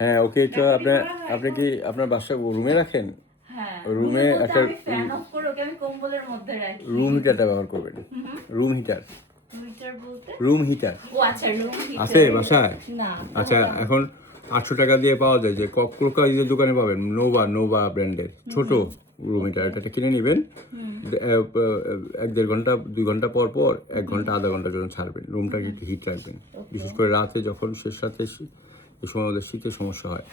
হ্যাঁ ওকে তো আপনার আপনি কি আপনার বাসা রুমে রাখেন? হ্যাঁ রুমে একটা রুম হিটারটা ব্যবহার করবেন। Room heater. রুম হিটার আচ্ছা আছে বাসায়? আচ্ছা এখন আটশো টাকা দিয়ে পাওয়া যায় যে কক্রোকাইজের দোকানে পাবেন নোভা নোভা ব্র্যান্ডের। ছোট রুম হিটার। এটা কিনে নেবেন। এক দেড় ঘণ্টা দুই ঘণ্টা পর পর এক ঘণ্টা আধা ঘণ্টার জন্য ছাড়বেন রুমটাকে একটু হিট রাখবেন। বিশেষ করে রাতে যখন শেষ রাতে এই সময় ওদের শীতের সমস্যা হয়।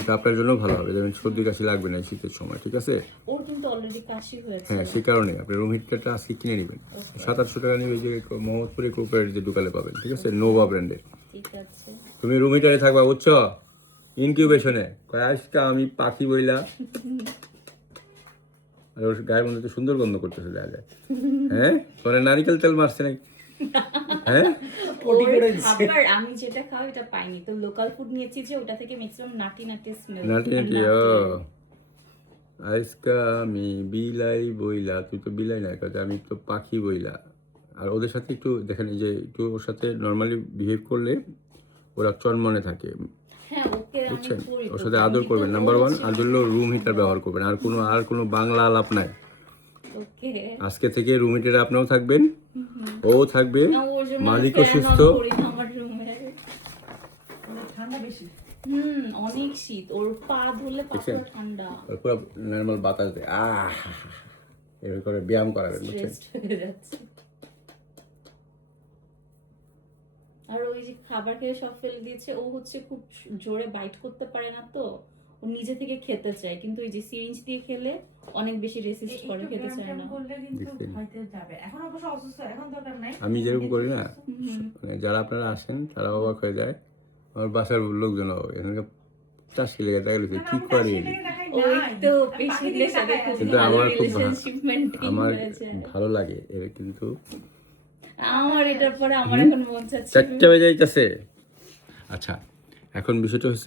এটা আপনার জন্য ভালো হবে। যেমন সর্দি কাশি লাগবে না শীতের সময় ঠিক আছে? ওর কিন্তু অলরেডি কাশি হয়েছে। হ্যাঁ সেই কারণে আপনি রুম হিটারটা আজকে কিনে নেবেন। সাত আটশো টাকা নিয়ে ওই যে মোহাম্মদপুরে কোপের যে দোকানে পাবেন ঠিক আছে? নোভা ব্র্যান্ডের তুমি রুম হিটারে থাকবা বুঝছ? ইনকিউবেশনে কয় আজকে আমি পাখি বইলা আর ওর গায়ের মধ্যে তো সুন্দর গন্ধ করতেছে দেখা যায় হ্যাঁ? তোমার নারিকেল তেল মারছে নাকি? হ্যাঁ? খাবার আমি যেটা খাও এটা পাইনি। তো লোকাল ফুড নিয়েছি যে ওটা থেকে ম্যাক্সিমাম নাটি নাটি স্মেল নাটি নাটি ও। আজকা আমি বিলাই বইলা তুই তো বিলাই না কাজে আমি তো পাখি বইলা। আর ওদের সাথে একটু দেখেন এই যে একটু ওর সাথে নর্মালি বিহেভ করলে ওরা চনমনে থাকে। হ্যাঁ ওকে আমি বুঝছেন? ওর সাথে আদর করবেন। নাম্বার ওয়ান আর হলো রুম হিটার ব্যবহার করবেন। আর কোনো আর কোনো বাংলা আলাপ নাই। আজকে থেকে রুম হিটারে আপনিও থাকবেন। ও থাকবে। না ওর জন্য মালিকও সুস্থ। on করি না আমার রুমে ঠান্ডা বেশি? হুম অনেক শীত। ওর পা ধরলে পা দেখছেন? পুরো নর্মাল বাতাস। দেয় আহ এভাবে করে ব্যায়াম করাবেন বুঝছেন রেস্ট যাচ্ছে। আর ওই যে খাবার খেয়ে সব ফেলে দিয়েছে ও হচ্ছে খুব জোরে বাইট করতে পারে না তো। ও নিজে থেকে খেতে চায় কিন্তু ওই যে সিরিঞ্জ দিয়ে খেলে অনেক বেশি রেসিস্ট করে খেতে চায় না। করলে কিন্তু দেখছেন? হয়তো যাবে। এখন অবশ্য অসুস্থ এখন দরকার নাই। আমি যেরকম করি না মানে যারা আপনারা আসেন তারা অবাক হয়ে যায়। আমার বাসার লোকজন অবাক এখানকার চাষি কি করে? কিন্তু আমার খুব আমার ভালো লাগে কিন্তু আমার এটার পরে আমার এখন মন চাচ্ছে চারটা বেজে যাইতেছে। আচ্ছা এখন বিষয়টা হচ্ছে